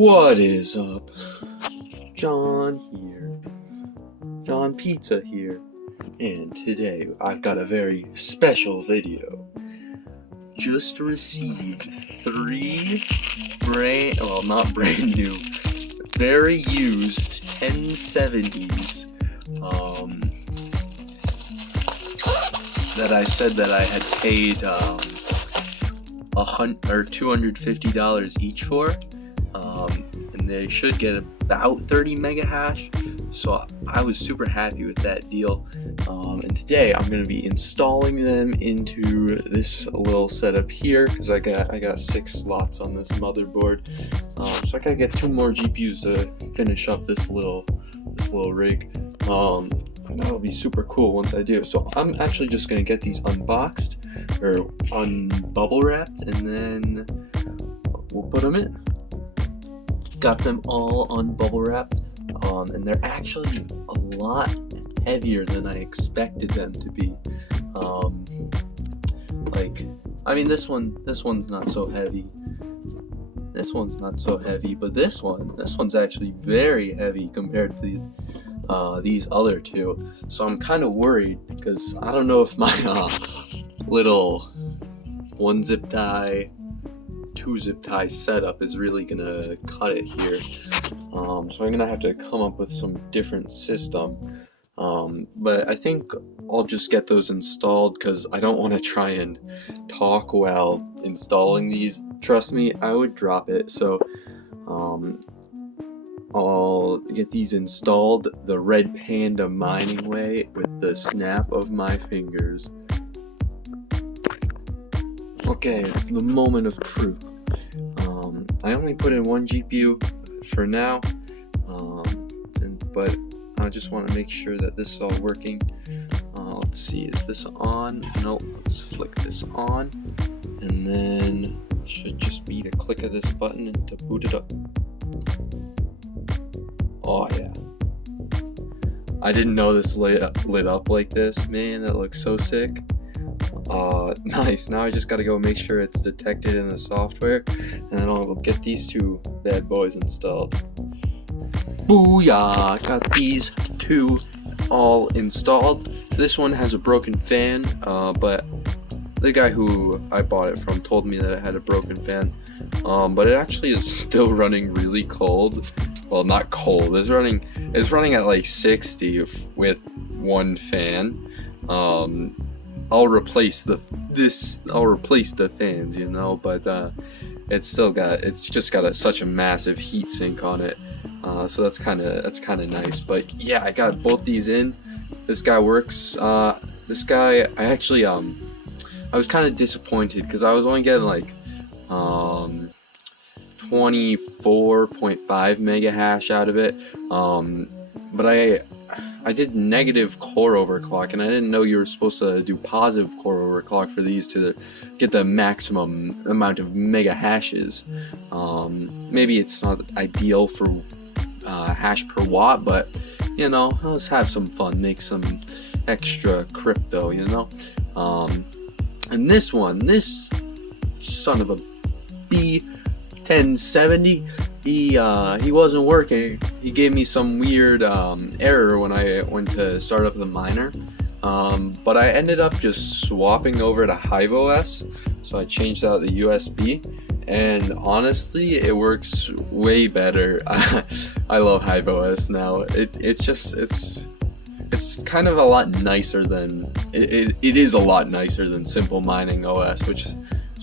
What is up? John here. John Pizza here. And today I've got a very special video. Just received 3 not brand new, very used 1070s that I said that I had paid $250 each for, and they should get about 30 mega hash. So I was super happy with that deal, and today I'm going to be installing them into this little setup here because I got 6 slots on this motherboard, so I gotta get 2 more GPUs to finish up this little rig. That'll be super cool once I do. So I'm actually just gonna get these unboxed or unbubble wrapped, and then we'll put them in. Got them all unbubble wrapped, and they're actually a lot heavier than I expected them to be. This one's not so heavy. This one's not so heavy, but this one's actually very heavy compared to these other two. So I'm kind of worried because I don't know if my little 1 zip tie, 2 zip tie setup is really gonna cut it here. So I'm gonna have to come up with some different system. But I think I'll just get those installed because I don't want to try and talk while installing these. Trust me, I would drop it. So I'll get these installed the Red Panda mining way with the snap of my fingers. Okay, it's the moment of truth. I only put in 1 GPU for now, but I just want to make sure that this is all working. Let's see, is this on? Nope, let's flick this on, and then it should just be the click of this button and to boot it up. Oh yeah. I didn't know this lit up like this. Man, that looks so sick. Nice. Now I just gotta go make sure it's detected in the software, and then I'll get these 2 bad boys installed. Booyah! Got these 2 all installed. This one has a broken fan, but the guy who I bought it from told me that it had a broken fan. But it actually is still running really cold. Well, not cold. It's running at like 60 with 1 fan. I'll replace the fans, but it's just got such a massive heat sink on it. So that's kind of nice. But yeah, I got both these in. This guy works. This guy, I was kind of disappointed because I was only getting like 24.5 mega hash out of it. But I did negative core overclock, and I didn't know you were supposed to do positive core overclock for these to get the maximum amount of mega hashes. Maybe it's not ideal for hash per watt, but let's have some fun, make some extra crypto, and this son of a B1070, he wasn't working. He gave me some weird error when I went to start up the miner, but I ended up just swapping over to HiveOS. So I changed out the USB, and honestly, it works way better. I love HiveOS now. It's kind of a lot nicer than it is a lot nicer than Simple Mining OS, which is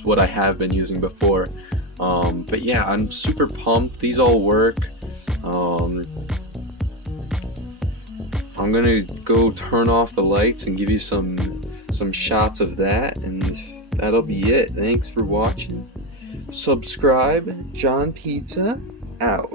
what I have been using before. But yeah, I'm super pumped. These all work. I'm gonna go turn off the lights and give you some shots of that, and that'll be it. Thanks for watching. Subscribe. John Pizza out.